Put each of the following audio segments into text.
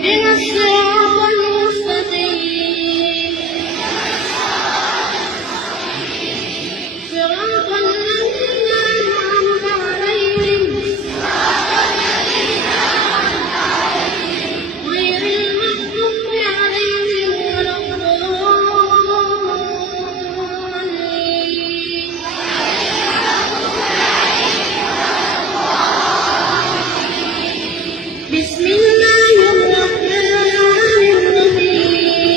اهدنا الصراط المستقيم صراط الذين أنعمت عليهم غير المغضوب عليهم ولا الضالين. بسم الله الرحمن الرحيم.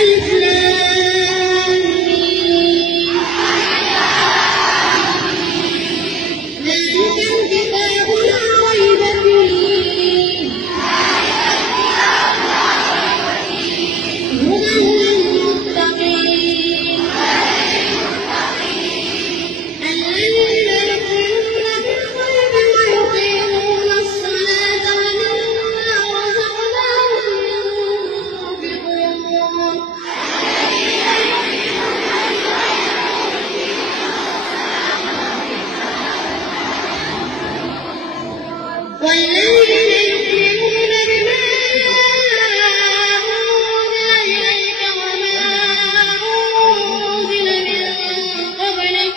ألف لام ميم. ذلك الكتاب لا ريب فيه هدى للمتقين الذين يؤمنون بالغيب ويقيمون الصلاة ومما رزقناهم ينفقون والذين يؤمنون بما أنزل إليك وما أنزل من قبلك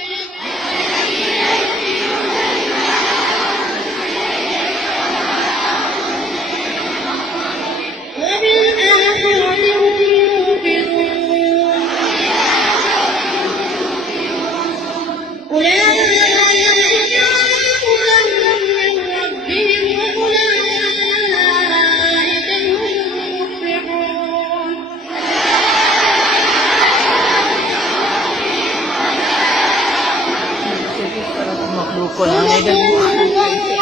وبالآخرة هم يوقنون أولئك على هدى من ربهم وأولئك هم المفلحون. Makhluk ko na may ganun.